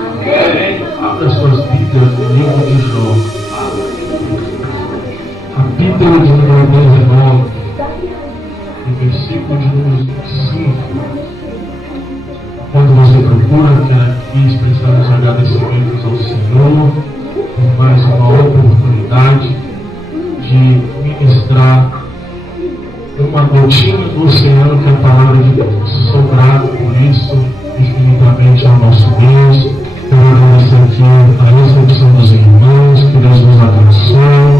Abra suas Bíblias no livro de Jó. Capítulo de número 19, no versículo de número 5. Quando você procura, quero aqui expressar os agradecimentos ao Senhor por mais uma oportunidade de ministrar uma gotinha do oceano que é a palavra de Deus. Sou grato por isso, infinitamente ao nosso Deus. Quero agradecer aqui a recepção dos irmãos, que Deus nos abençoe.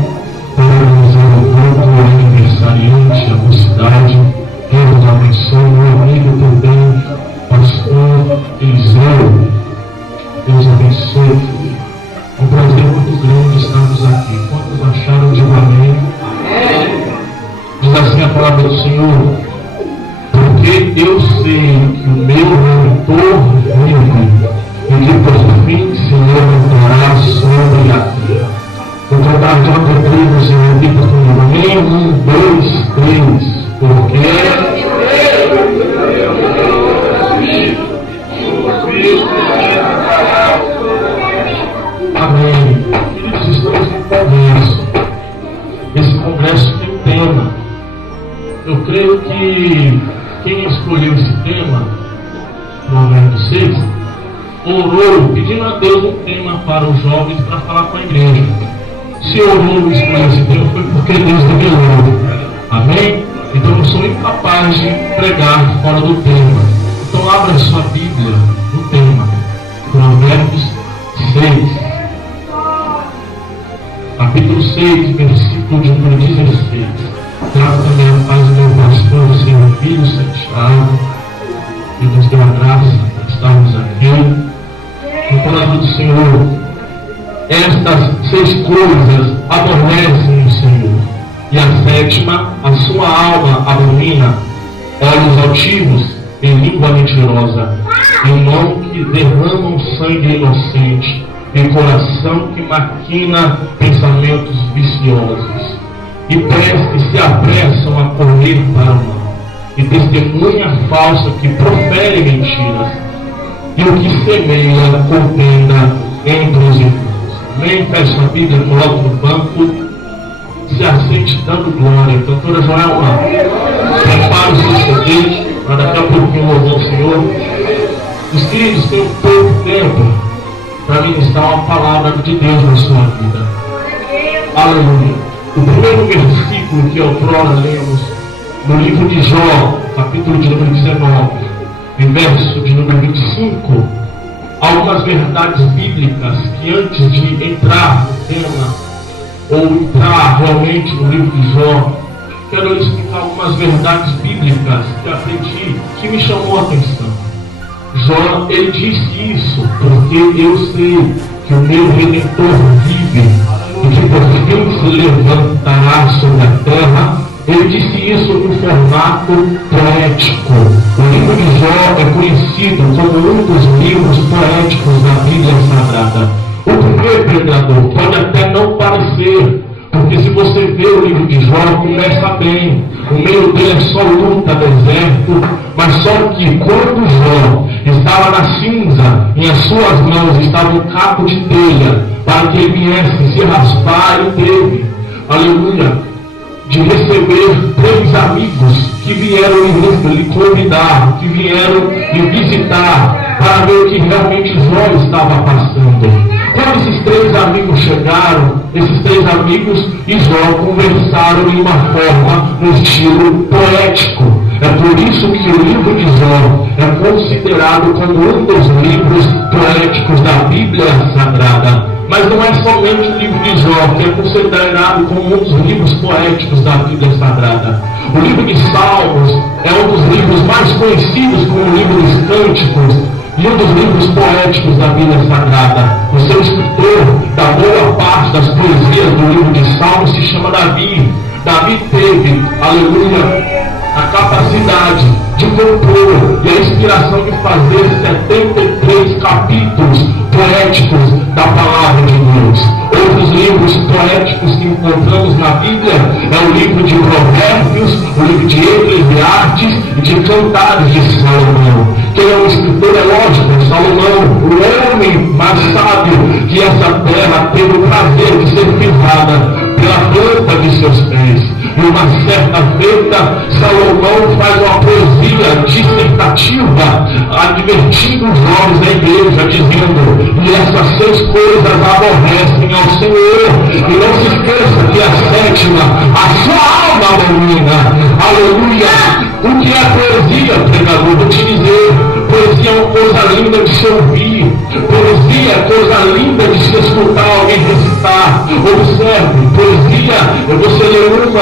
Quero agradecer ao grupo aniversariante, a mocidade. Deus abençoe, meu amigo também, pastor Eliseu. Deus abençoe, filho. É um prazer muito grande estarmos aqui. Quantos acharam de um amém? Diz assim a palavra do Senhor: porque eu sei que o meu Redentor vive, e que por fim se levantará sobre a terra. Vou cantar já com o Senhor, repita comigo. Amém? 1, 2, 3. Porque amém. Queridos, estamos em congresso. Esse congresso tem tema. Eu creio que quem escolheu esse tema, no momento 6, orou pedindo a Deus um tema para os jovens para falar com a igreja. Se orou e escolheu esse tema, foi porque Deus revelou. Amém? Então eu sou incapaz de pregar fora do tema. Então abra sua Bíblia no tema. Provérbios 6. Capítulo 6, versículo de número 16. Trago também a paz do meu pastor, o Senhor Filho Santiago, que nos deu a graça de estarmos aqui. No palavra do Senhor, estas 6 coisas aborrecem o Senhor, e a 7ª, a sua alma abomina: olhos altivos e língua mentirosa, e mão que derramam sangue inocente, e coração que maquina pensamentos viciosos, e pés que se apressam a correr para o mal, e testemunha falsa que profere mentiras, e o que semeia contenda entre os irmãos. Amém? Peça a Bíblia, coloque no banco, se assente dando glória. Cantora Joelma, prepare os seus CDs, para daqui a pouquinho louvar o Senhor. Os queridos têm um pouco tempo para ministrar uma palavra de Deus na sua vida. Aleluia. O primeiro versículo que outrora lemos no livro de Jó, capítulo de número 19, em verso de número 25, algumas verdades bíblicas que antes de entrar no tema, ou entrar realmente no livro de Jó, quero explicar algumas verdades bíblicas que aprendi, que me chamou a atenção. Jó, ele disse isso, porque eu sei que o meu Redentor vive, e que por fim se levantará sobre a terra. Ele disse isso no formato poético. O livro de Jó é conhecido como um dos livros poéticos da Bíblia Sagrada. O primeiro pregador pode até não parecer, porque se você vê o livro de Jó, começa bem. O meio dele é só luta, deserto, mas só que quando Jó estava na cinza, em as suas mãos estava um caco de telha, para que ele viesse se raspar, e teve, aleluia, de receber 3 amigos que vieram lhe convidar, que vieram lhe visitar, para ver o que realmente Jó estava passando. Quando esses 3 amigos chegaram, esses 3 amigos e Jó conversaram de uma forma, no estilo poético. É por isso que o livro de Jó é considerado como um dos livros poéticos da Bíblia Sagrada. Mas não é somente o livro de Jó que é considerado como um dos livros poéticos da Bíblia Sagrada. O livro de Salmos é um dos livros mais conhecidos como o livro dos Cânticos, e um dos livros poéticos da Bíblia Sagrada. O seu escritor da boa parte das poesias do livro de Salmos se chama Davi. Davi teve, aleluia, a capacidade de compor e a inspiração de fazer 73 capítulos poéticos da palavra de Deus. Outros livros poéticos que encontramos na Bíblia é o livro de Provérbios, o livro de Eclesiastes e de Cantares de Salomão. Quem é o escritor é lógico, Salomão, o homem nessa terra teve o prazer de ser pisada pela planta de seus pés. E uma certa feita, Salomão faz uma poesia dissertativa, advertindo os jovens da igreja, dizendo: e essas 6 coisas aborrecem ao Senhor. E não se esqueça que a sétima, a sua alma abomina. Aleluia! O que é poesia, pregador? Vou te dizer, poesia é uma coisa linda de se ouvir. Poesia é coisa linda de se escutar alguém recitar. Observe, poesia é você ler 1, 2,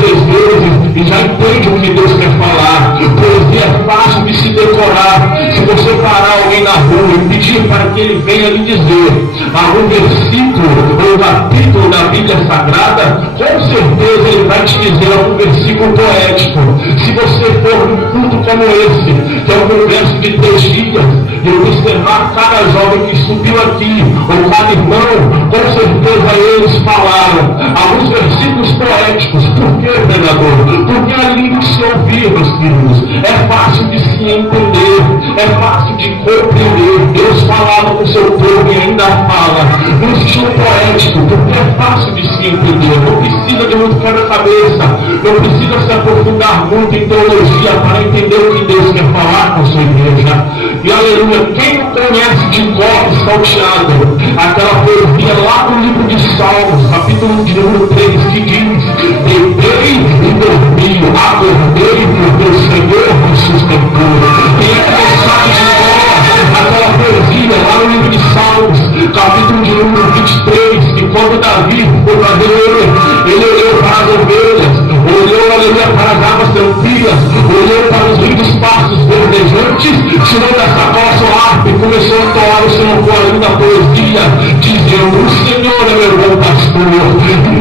3 vezes e já entende o que Deus quer falar. Poesia é fácil de se decorar. Se você parar alguém na rua e pedir para que ele venha lhe dizer algum versículo ou capítulo da Bíblia Sagrada, com certeza ele vai te dizer algum versículo poético. Se você for num culto como esse, que é um congresso de 3 dias, e observar cada jovem que subiu aqui, ou cada irmão, com certeza eles falaram alguns versículos poéticos. Por que, pregador? Porque é lindo de se ouvir, meus filhos. É fácil de se entender, é fácil de compreender. Deus falava com o seu povo e ainda fala no estilo poético, porque é fácil de se entender. Não precisa de muito quebra-cabeça, não precisa se aprofundar muito em teologia para entender o que Deus quer falar com a sua igreja. E aleluia, quem não conhece de cor e salteado aquela poesia lá no livro de Salmos, capítulo de número 3, que diz: deitei e dormi, acordei porque o Senhor me sustentou. Quem é que não sabe de cor aquela poesia lá no livro de Salmos, capítulo de número 23, que quando Davi foi fazer ele olhou para as ovelhas, olhou, aleluia, para as águas tranquilas, olhou para os lindos pastos verdejantes, tirou da sacola sua harpa e começou a toar o seu com a linda poesia, dizendo: o Senhor é meu bom pastor,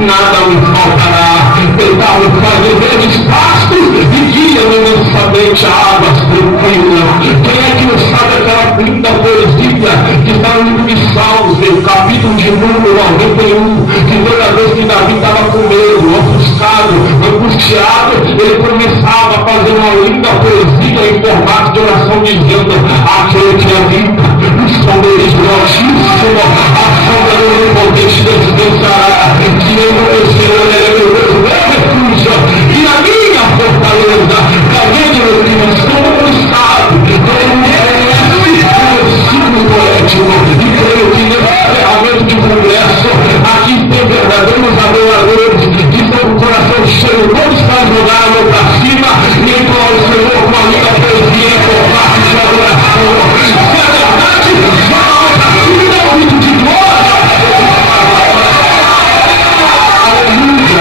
nada me faltará. Deitar-me fazer verdes pastos e guia-me mansamente a águas tranquilas. Quem é que não sabe aquela linda poesia que está no livro de Salmos, no capítulo de número 91, que toda vez que Davi estava com medo, ofuscado, angustiado, ele começava a fazer uma linda poesia em formato de oração, dizendo: aquele que habita no esconderijo do Altíssimo, a sombra do Onipotente descansará. Que eu não Senhor é meu Deus, meu refúgio e a minha fortaleza. Alguém de meu Deus, todo mundo sabe, todo mundo conhece o ciclo poético, e creio que nesse ferramenta de congresso aqui tem verdadeiros adoradores que estão com o coração cheio, todos para jogar a mão para cima e entrar ao Senhor com a linda poesia em formato de adoração. Se é verdade, joga a mão para cima e dá um grito de glória. Aleluia.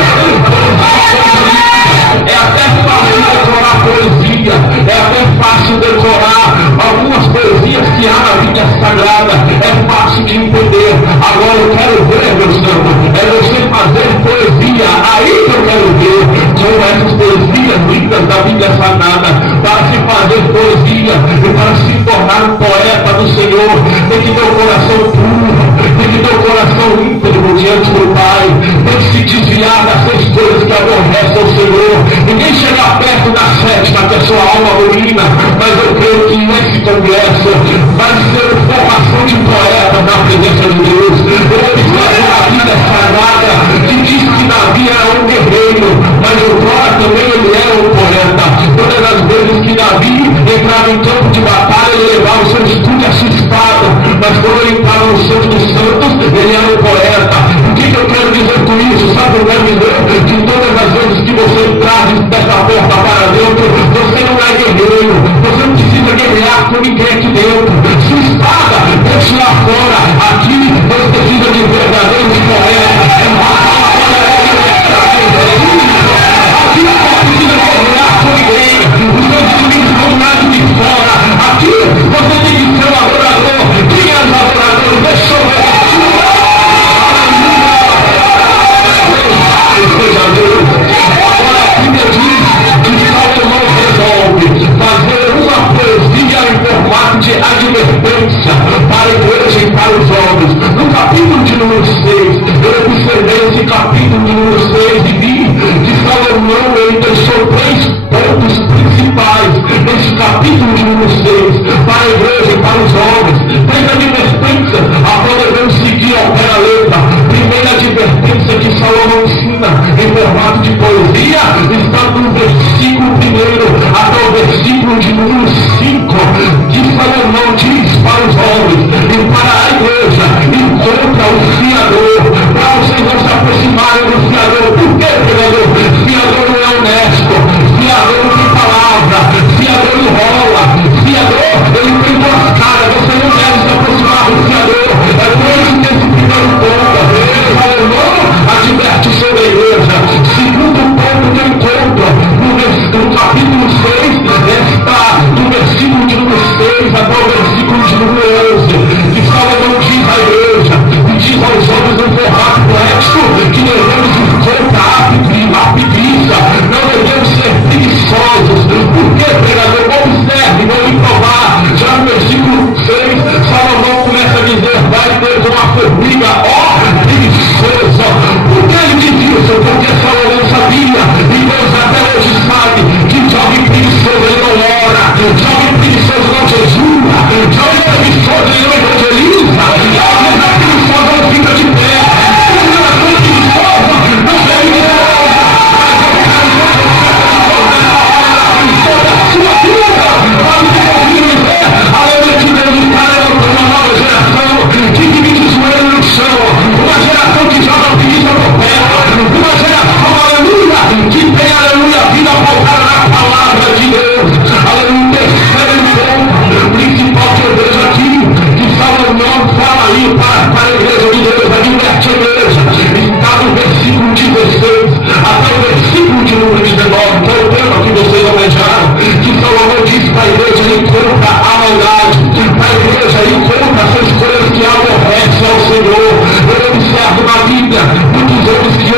É até fácil decorar poesia, é até fácil decorar algumas poesias que há na Bíblia Sagrada, é fácil de entender. Agora eu quero ver, meu santo, é você fazer poesia, aí que eu quero ver como essas poesias lindas da Bíblia Sagrada. Para se fazer poesia e para se tornar um poeta do Senhor, tem que ter o coração puro, tem que ter o coração íntegro diante do Pai, tem que se desviar das 6 coisas que aborrecem ao Senhor. Ninguém chega perto da 7ª, que a sua alma abomina, mas eu creio que nesse congresso vai ser formação de poetas na presença de Deus. Ele faz uma vida sagrada que diz que Davi era um guerreiro, mas outrora também ele era um poeta. Todas as vezes que Davi entrava em campo de batalha, ele levava o seu escudo e a sua espada, mas quando ele entrava no Santo dos Santos, ele era um poeta. O que eu quero dizer com isso? Sabe o que eu quero dizer? Que todas as vezes que você entrar dessa porta para dentro, você não é guerreiro, você não precisa guerrear com ninguém aqui dentro. Sua espada deixe lá fora. Aqui você precisa de verdadeiros poetas. Aqui não precisa guerrear com ninguém. Os seus inimigos vão lá de fora. Aqui você tem que ser um adorador. Quem é o adorador? Deixa eu ver. Agora a Bíblia diz que Salomão resolve fazer uma poesia em formato de advertência para a igreja e para os homens. No capítulo de número 6, eu observei esse capítulo de número 6 e vi que Salomão ele deixou 3 pontos principais nesse capítulo de número 6 para a igreja e para os homens. 3 advertências a qual devemos seguir aí para a igreja de Deus, adverte a igreja. Está no versículo 16 até o versículo de número 19, que é o tema que vocês almejaram, que Salomão diz para a igreja: encontra a maldade, para a igreja encontra essas coisas que aborrecem ao Senhor. Eu observo na Bíblia muitos homens que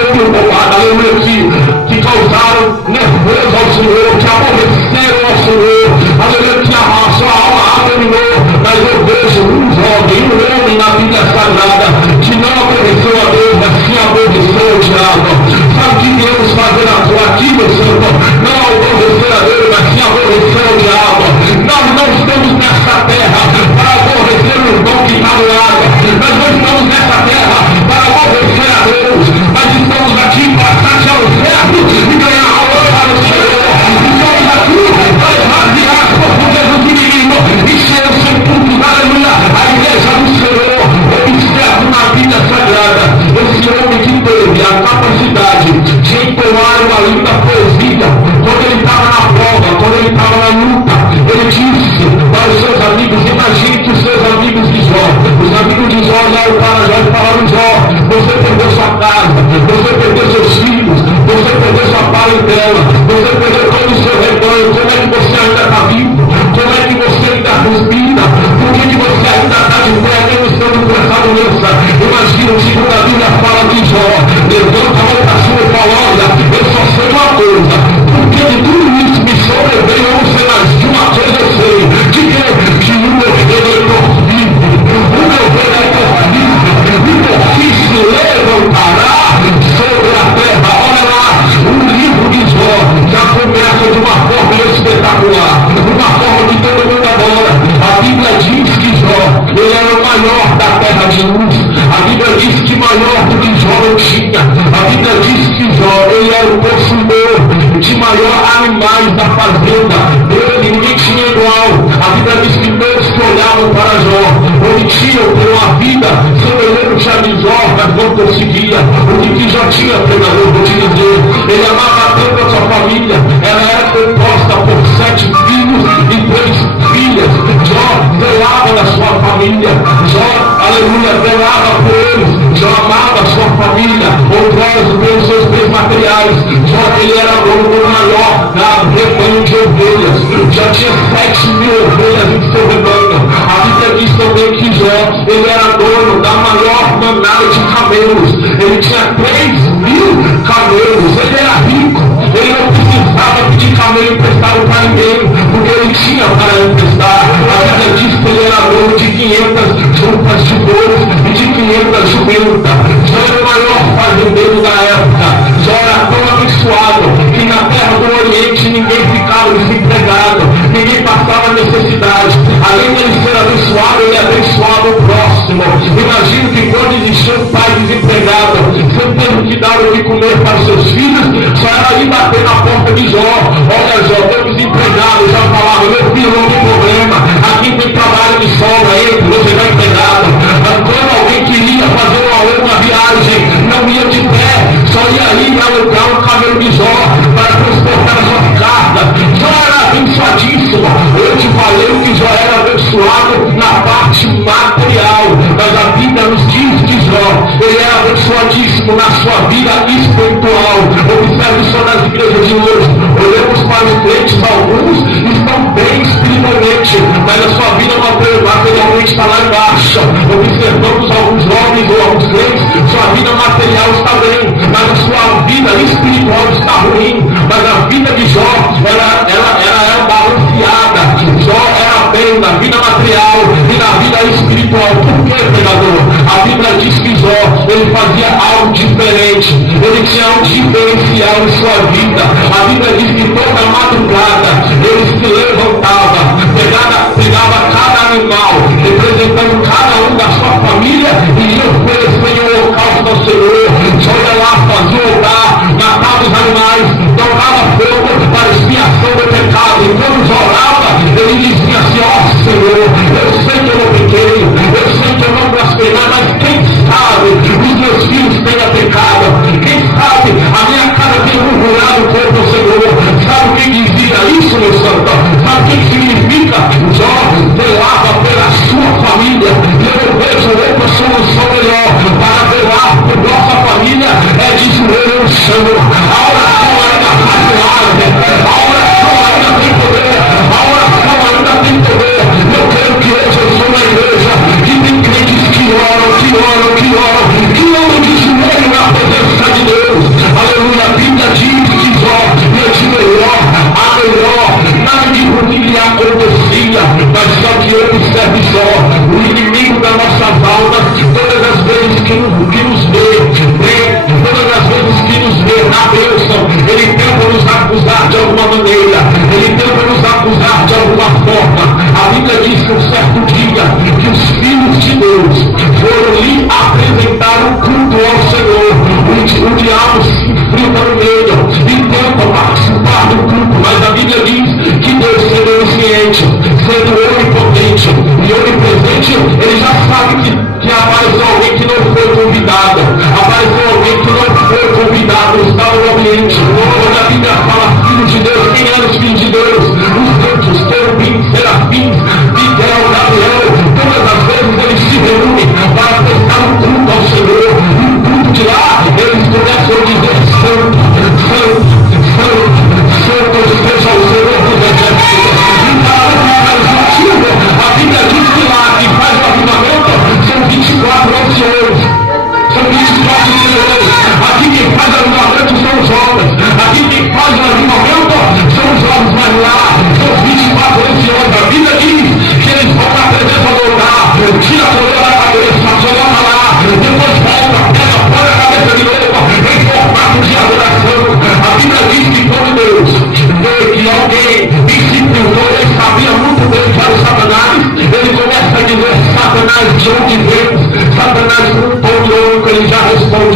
que causaram nervoso ao Senhor, que aborreceram ao Senhor, aleluia, que a sua alma adominou. Mas eu vejo um homem na Bíblia Sagrada que não aborreceu a Deus, mas sim aborreceu o diabo. Sabe o que viemos fazer aqui, meu Senhor? Não aborrecer a Deus, mas sim aborrecer o diabo. Nós não estamos nessa terra para aborrecer o irmão que está do lado. Nós não estamos nessa terra para aborrecer a Deus, mas estamos aqui para saciar o certo e ganhar a hora para o Senhor. Estamos aqui para esvaziar as profundezas do inimigo e ser o sepulcro, aleluia, a igreja do Senhor. Observo na Bíblia Sagrada esse homem que teve a capacidade de entoar uma linda poesia quando ele estava na prova, quando ele estava na luta. Ele disse para os seus amigos: imagine que os seus amigos de Jó, os amigos de Jó olharam para Jó e falaram: Jó, você perdeu sua casa, você perdeu seus filhos, você perdeu sua parentela, você perdeu todo o seu rebanho. Como é que você ainda está vivo? Como é que você ainda respira? Por que você ainda está de pé, mesmo estando com essa doença? Imagina, segundo a Bíblia fala de Jó, levanta a mão para cima e fala: olha, eu só sei uma coisa, porque de tudo isso me sobreveio, eu não sei mais de uma coisa eu sei, que o meu Redentor vive, o meu Redentor vive, e por fim se levantará sobre a terra. Olha lá, o livro de Jó já começa de uma forma espetacular, uma forma que todo mundo adora. A Bíblia diz que Jó, ele era o maior da terra de Luz. A Bíblia diz que maior do que Jó não tinha. A Bíblia diz que Jó, ele era o possuidor de maior animais da fazenda. Ele, ninguém tinha igual. A Bíblia diz que todos que olhavam para Jó obtinham ter uma vida semelhante a de Jó, mas não conseguia. O que Jó tinha, pregador, vou te dizer, ele amava tanto a sua família. Ela era composta por 7 filhos e 3 filhas. Jó zelava da sua família. Jó, aleluia, zelava por eles. Jó amava a sua família. Outrora pelos seus bens materiais. Jó, ele era dono do maior rebanho de ovelhas. Já tinha 7.000 ovelhas em seu rebanho. A Bíblia diz também que Jó, ele era dono da maior manada de camelos. Ele tinha 3.000 camelos. Ele era rico. Ele não precisava pedir camelo emprestado para ninguém, porque ele tinha para emprestar. A Bíblia diz que ele era dono de 500 juntas de bois e de 500 jumentas. Jó era o maior fazendeiro da época. Jó era tão abençoado que na terra do Oriente ninguém ficava desempregado, ninguém passava necessidade. Além de ele ser abençoado, ele abençoava o próximo. Imagino que quando existia um pai desempregado, sem ter que dar o que comer para os seus filhos, só era ir bater na porta de Jó. Olha, Jó, estou desempregado. Já falava: meu filho, não tem problema, aqui tem trabalho de sobra, entra, você vai empregado. Mas quando alguém queria fazer uma longa viagem, não ia de pé, só ia ir alugar um camelo de Jó para transportar a sua carga. Jó era abençoadíssimo. Eu te falei que Jó era abençoado na parte material, mas a Bíblia nos diz que Jó, ele era abençoadíssimo na sua vida espiritual. Observe só nas igrejas de hoje. Olhamos para os crentes, alguns estão bem espiritualmente, mas a sua vida materialmente está lá embaixo. Observamos alguns homens ou alguns crentes, sua vida material está bem, mas a sua vida espiritual está ruim. Mas a vida de Jó, ela era balanceada. Jó era bem na vida material e na vida espiritual. Por quê, pregador? A Bíblia diz que Jó, ele fazia algo diferente. Ele tinha um diferencial em sua vida. A Bíblia diz que toda madrugada ele se levantava, pegava cada animal, representando cada um da sua família, e ia oferecer um holocausto ao Senhor. Jó ia lá, fazia o altar, matava os animais, tocava fogo para expiação do pecado. E quando Jó orava, ele dizia assim: ó Senhor, eu sei que eu não pequei, eu sei que eu não blasfemei, mas quem sabe os meus filhos tenham pecado, quem sabe a minha casa tenha murmurado contra o Senhor. Sabe o que dizia isso, meu santo? Sabe o que significa? Jó zelava pela sua família. E eu vejo outras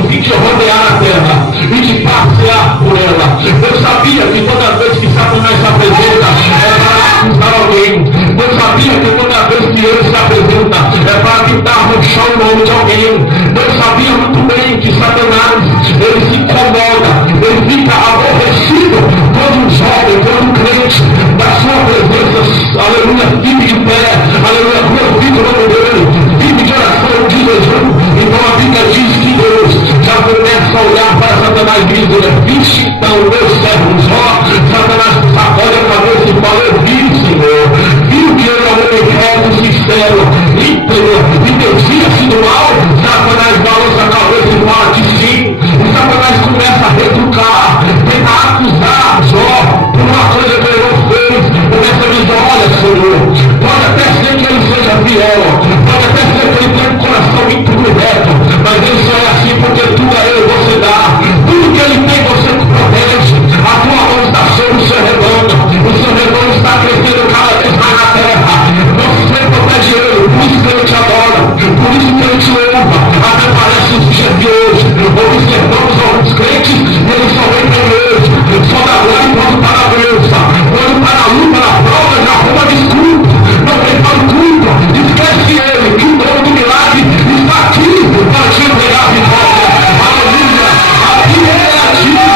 vim te rodear na terra e te passear por ela. Eu sabia que toda vez que Satanás se apresenta é para acusar alguém. Eu sabia que toda vez que ele se apresenta é para tentar manchar o nome de alguém. Eu sabia muito bem que Satanás, ele se incomoda, ele fica aborrecido quando um jovem, quando um crente da sua presença, aleluia, vive de pé, aleluia, glorifica o nome dele, vive de oração, de jejum. Então a Bíblia diz que Deus já começa a olhar para Satanás e diz: vixe, então, meu servo Jó. Satanás sacode a cabeça e fala: eu vi, Senhor, viu que ele é um homem reto, sincero, íntegro, e desvia-se do mal. Satanás balança a cabeça e fala que sim. E Satanás começa a retrucar, tenta acusar Jó por uma coisa que ele não fez. Começa a dizer: olha, Senhor, pode até ser que ele seja fiel, pode até ser que ele tenha um coração íntegro e reto, mas ele só é assim porque tudo a ele você dá. Tudo que ele tem você protege. A tua mão está sobre o seu rebanho. O seu rebanho está crescendo cada vez mais na terra. Você protege ele, por isso que ele te adora, por isso que ele te louva. Até parece os dias de hoje. Observamos alguns crentes e eles só vêm para a igreja, só dá glória quando está na bênção, quando está na luta, na prova, já arruma desculpa, não vem para o culto, esquece ele, que o dono do milagre está aqui para te entregar a vitória. Aleluia! Aqui é a vida.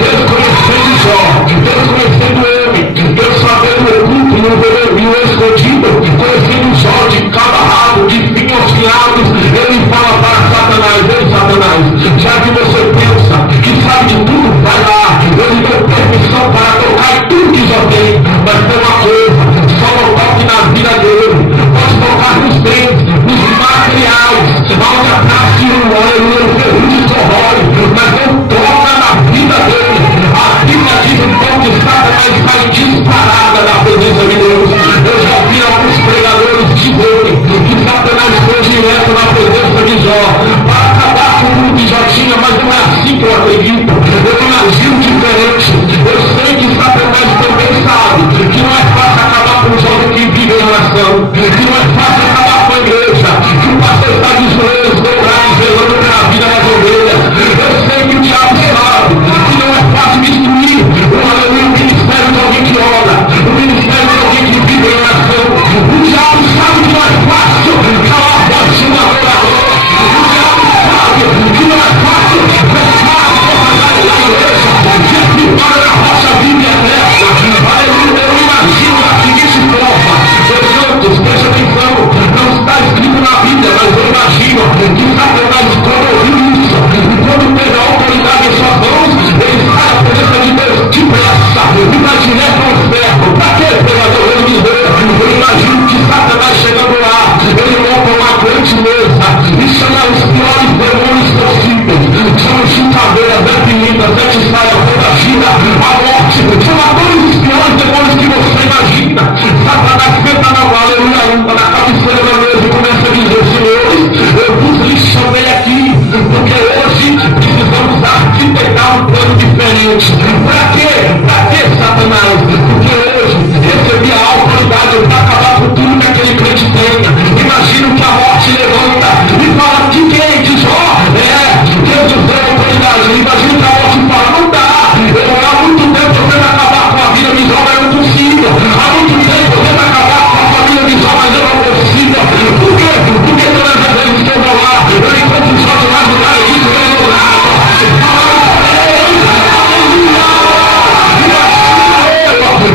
Deus conhecendo Jó, Deus conhecendo ele, Deus sabendo o oculto e o escondido, conhecendo Jó de cada rabo, de vinhos afiados, ele fala para Satanás: ei, Satanás, já que você pensa que sabe de tudo, vai lá, eu lhe dou permissão para tocar em tudo que já tem, mas tem uma coisa, só não toque na vida dele, pode tocar nos bens, nos materiais, onde a traça e o óleo, o ferrugem corrói, mas não toca na vida dele. A Bíblia diz então que Satanás sai disparada na presença de Deus. Eu já vi alguns pregadores dizerem que Satanás foi direto na presença de Jó para acabar com o que já tinha, mas não é assim que eu acredito. Eu imagino diferente. Eu sei que Satanás também sabe que não é fácil acabar com o jovem que vive em oração, que não é fácil acabar com a igreja, que o pastor está de joelhos, dobrados, zelando pela vida das ovelhas. Eu sei que o diabo sabe que não é fácil destruir o ministério de alguém que ora, o ministério de alguém que vive em oração. O diabo sabe que não é fácil calar a voz de uma adorador. O diabo sabe que não é fácil fechar a porta da igreja, que se para na rocha vive eterna. Aleluia, eu imagino da seguinte forma: meus santos, preste atenção, não está escrito na Bíblia, mas eu imagino que Satanás, quando ouviu isso, e quando teve a autoridade em suas mãos, ele sai à presença de Deus depressa, e vai direto ao inferno. Para que, pregador? Eu dizer, eu imagino que Satanás chegando lá, ele monta uma grande mesa e chama os piores demônios possíveis, chama chutadeiras, definida, sete saias, toda gira, a morte, chama todos os piores demônios que você imagina. Satanás senta na aleluia, na cabeceira da mesa e começa a dizer: senhores, eu vos lhes chamei aqui, porque hoje precisamos arquitetar um plano diferente. Para quê? Para quê, Satanás? Porque hoje recebi a autoridade para acabar com tudo que aquele crente tenha. Imagino que a morte levanta e fala: que quem? De Jó? Deus nos deu autoridade. Imagino que a morte fala: não dá. Eu há muito tempo tentando acabar com a vida de Jó, mas eu não consigo. Há muito tempo tentando acabar com a família de Jó, mas eu não consigo. Por quê? Porque todas as vezes que eu vou lá, eu encontro Jó de lá, e diz: eu não nada.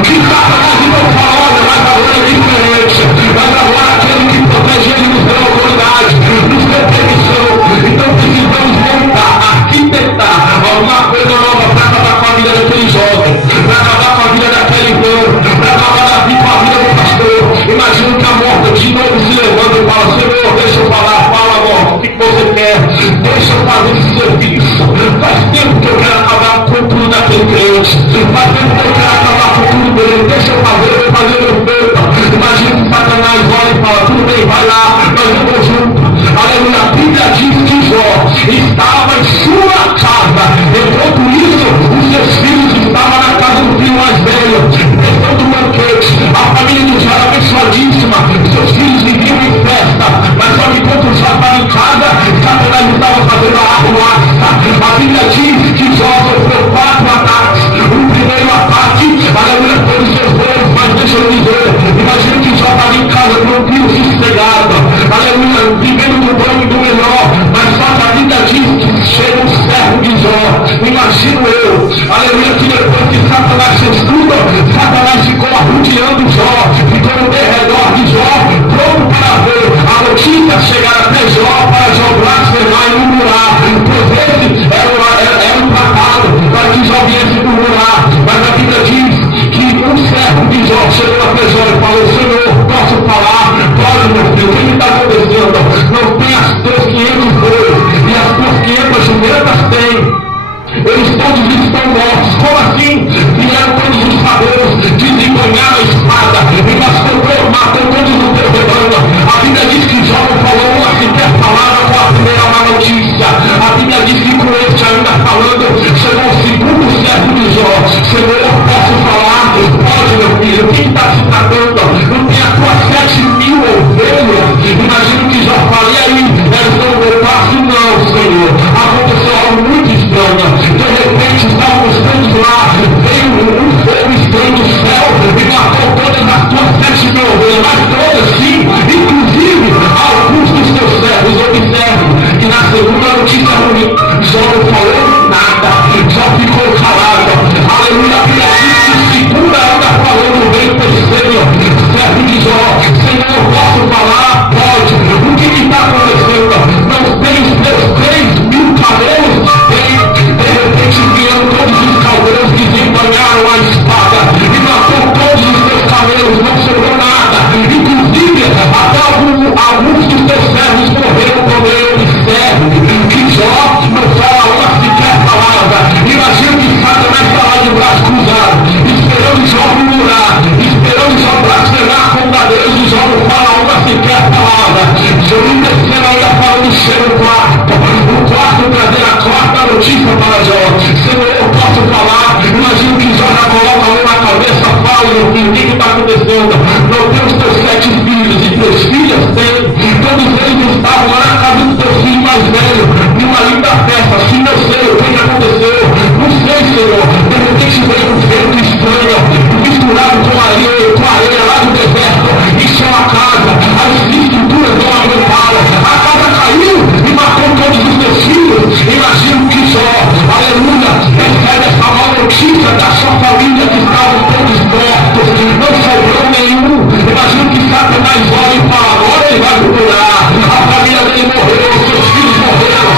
Que Satanás não fala: olha, mas agora é diferente. Mas agora aquele que protege ele nos deu autoridade, nos deu permissão. Então precisamos montar, arquitetar alguma coisa nova para acabar com a vida daquele jovem, para acabar com a vida daquele irmão, para acabar com a vida do pastor. Imagina que a morte de novo se levanta e fala: Senhor, deixa eu falar, fala, morte, o que você quer? Deixa eu fazer esse serviço. Faz tempo que eu quero acabar com tudo daquele crente, faz tempo que eu quero acabar com tudo dele. Deixa eu fazer, eu vou fazer meu feito. Imagina que Satanás olha e fala: tudo bem, vai lá, mas eu vou junto. Aleluia, a Bíblia diz que Jó estava em sua casa, enquanto isso os seus filhos estavam na casa do filho mais velho, prestando banquete. A família de Jó era abençoadíssima, seus filhos viviam em festa, mas só que enquanto Jó estava em casa, Satanás estava fazendo a arma Bíblia diz que Jó sofreu 4 ataques. O primeiro ataque, aleluia, foi os seus olhos, mas deixa eu dizer, imagina que Jó estava em casa tranquilo, sossegado, aleluia, vivendo do bom e do melhor, mas só que a Bíblia diz que chega um servo de Jó, imagino eu, aleluia, que depois que Satanás fez tudo, Satanás ficou arrodeando Jó, ficou no derredor de Jó, pronto para ver a notícia chegar até Jó, para Jó blasfemar e murmurar, pois esse era um tratado para que Jó viesse murmurar, mas a Bíblia diz que um servo de Jó chegou até Jó e falou: Senhor, posso falar? Pode, meu filho, o que está acontecendo? Não tem as teus 500 bois e as tuas 500 jumentas têm. Eles todos estão mortos. Como assim? Vieram todos os padeiros, desembanharam a espada e matou todos no teu rebanho. A Bíblia diz que Jó não falou uma sequer palavra com a primeira má notícia. A Bíblia diz que com este ainda falando, chegou o segundo servo de Jó. Senhor, posso falar? Pode, meu filho. O que está se tratando? Não tem as tuas 7.000 ovelhas? Imagino que Jó fala: e aí? Eles não voltaram? Não, Senhor. Aconteceu algo muito estranho. De repente estávamos todos lá, veio um fogo estranho do céu e matou todas as tuas 7.000 ovelhas, mas todas sim, inclusive alguns dos teus servos. Observe que na segunda notícia ruim, Jó não falou nada, Jó ficou calado. Aleluia, a Bíblia diz que segunda ainda falando, veio o terceiro servo de Jó: Senhor, posso falar? Pode. O que está acontecendo? Não tem os teus 3.000 camelos? De repente vieram todos os caldeus, desembanharam a espada e matou todos os teus camelos, não sobrou nada. Inclusive, até alguns dos teus servos morreram como eu observo. Que Jó não fala uma sequer palavra. Imagina que Satanás está lá de braço cruzado, esperando Jó murmurar, esperando Jó blasfemar contra Deus, e Jó não fala uma sequer palavra. Jó descendo ainda falando, chega o quarto trazer a quarta notícia para Jó: Senhor, eu posso falar? Imagino que Jó já coloca a mão na cabeça, fala: meu filho, o que está acontecendo? Não tem os teus 7 filhos e teus filhos têm, todos eles estavam lá na casa dos teus filhos mais velhos, numa linda festa. Sim, eu sei o que aconteceu, não sei, Senhor. De repente veio um vento estranho, misturado com areia lá do deserto, encheu a casa, as estruturas não aguentaram, a casa caiu e matou todos os teus filhos. Imagino que Jó, aleluia, recebe essa má notícia da sua família, que estavam todos mortos, não sobrou nenhum. Imagino que Satanás olha e fala: agora ele vai murmurar, a família dele morreu, seus filhos morreram,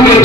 aleluia,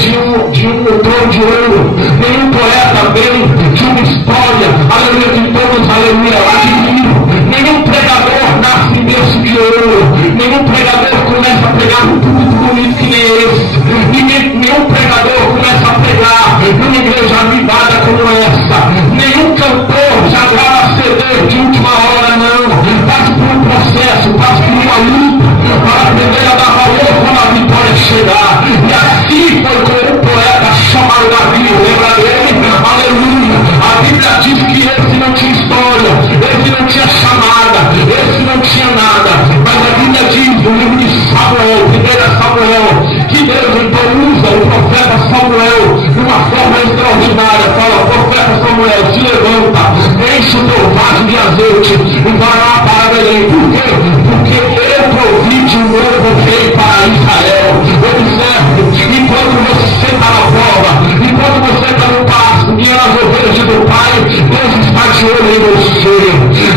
de um trono de ouro. Nenhum poeta vem de uma história, aleluia, que todos, aleluia, admiram. Nenhum pregador nasce em berço de ouro. Nenhum pregador começa a pregar num púlpito bonito que nem esse. Nenhum pregador começa a pregar numa igreja avivada como essa. Nenhum cantor já grava CD de última hora, não. Passa por um processo, passa por uma luta, para aprender a dar valor quando a vitória chegar. E assim foi com o poeta chamado Davi, lembra dele? Aleluia! A Bíblia diz que esse não tinha história, esse não tinha chamada, esse não tinha nada. Mas a Bíblia diz no livro de Samuel, 1 Samuel, que Deus então usa o profeta Samuel de uma forma extraordinária. Fala, profeta Samuel, se levanta, enche o teu vaso de azeite e vai lá para Belém. Por quê? Porque eu provide um novo rei para Israel. Observe, enquanto você senta na prova, enquanto você está no pasto, guiando as ovelhas do Pai, Deus está de olho em você.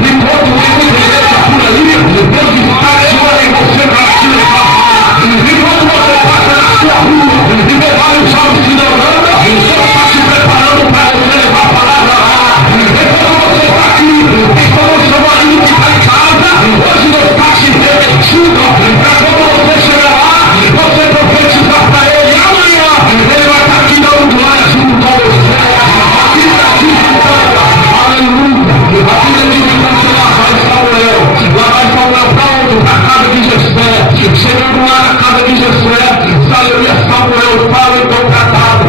Enquanto você está por ali, Deus está de olho em você para te levar. Enquanto você passa na sua rua e vê vários jovens que não andam, Deus está te preparando para você levar a palavra lá. Enquanto você está aqui, enquanto o seu marido está em casa, hoje Deus está te remetindo para quando você chegar lá, você profetizar para ele. E amanhã ele vai estar aqui dando glória junto com você. A Bíblia diz aleluia. A Bíblia diz que lá vai Samuel para onde? Para a casa de Jessé. Chegando lá na casa de Jessé, aleluia, Samuel fala então tratado,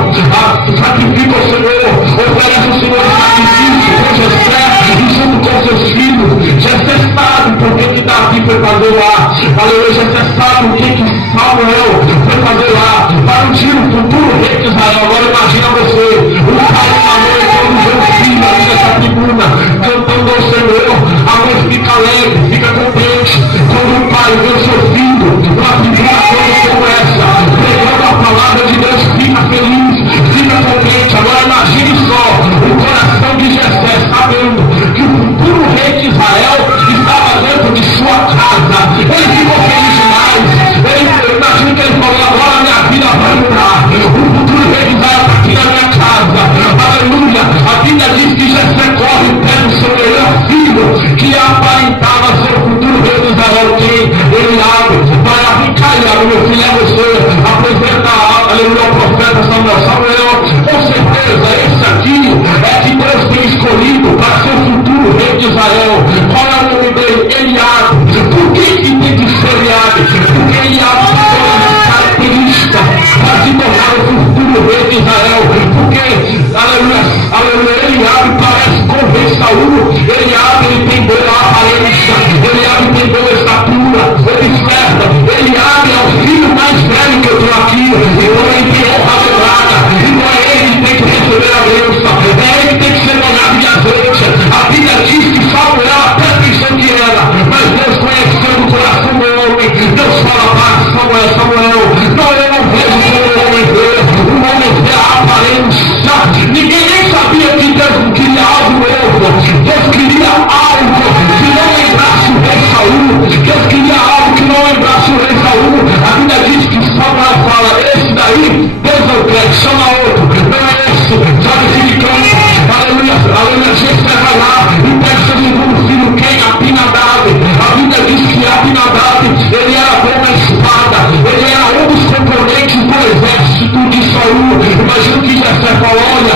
sacrifica o Senhor, oferece o Senhor sacrifício com Jessé e junto com seus filhos. Jessé sabe por que Davi foi fazer lá, aleluia, Jessé sabe o que Samuel foi fazer lá, para ungir o futuro rei de Israel. Agora imagina você, o pai e a mãe, quando vê o filho ali nessa tribuna, cantando ao Senhor, a mãe fica alegre, fica contente, quando o pai vê o seu filho, uma tribuna como essa, pregando a palavra de Deus, fica feliz, fica contente. Agora imagine só, o coração de Jessé, sabendo que o futuro rei de Israel estava dentro de sua casa. Ele ficou feliz demais. Imagina que ele falou, agora minha vida vai mudar. O futuro rei de Israel está aqui na minha casa. Aleluia. A Bíblia diz que Jessé corre em pé do seu melhor filho, que aparentava ser o futuro rei de Israel. Quem? Ele abre, vai abrir, meu filho é você. Apresenta, aleluia, o profeta Samuel. Com certeza, esse aqui é que Deus tem escolhido para ser o futuro rei de Israel. Qual é o nome dele? Eliabe. Por que tem que ser Eliabe? Porque Eliabe tem uma característica para se tornar o futuro rei de Israel. Porque, aleluia, Eliabe parece com o rei Saul. Eliabe, ele tem boa aparência. Eliabe tem boa estatura. Observa, Eliabe é o filho mais velho que eu tenho aqui. Então ele tem honra dobrada. Então é ele que tem que receber a bênção. É ele que tem que ser molhado de azeite. A Bíblia diz que Samuel até pensou que era, mas Deus conhecendo o coração do homem, Deus fala para Samuel, não, eu não vejo como o homem vê. O homem vê a aparência. Ninguém nem sabia que Deus queria algo novo. Deus queria algo que não lembrasse o rei Saul. Deus queria algo que não lembrasse o rei Saul. A Bíblia diz que Samuel fala, esse daí, Deus não quer, chama outro. Não é esse, sabe que ele canta. Aleluia, Jessé vai lá e pega seu segundo filho, quem? Abinadab. A Bíblia diz que Abinadab, ele era bom na espada, ele era um dos componentes do exército de Saul. Imagina que Jessé falou, olha,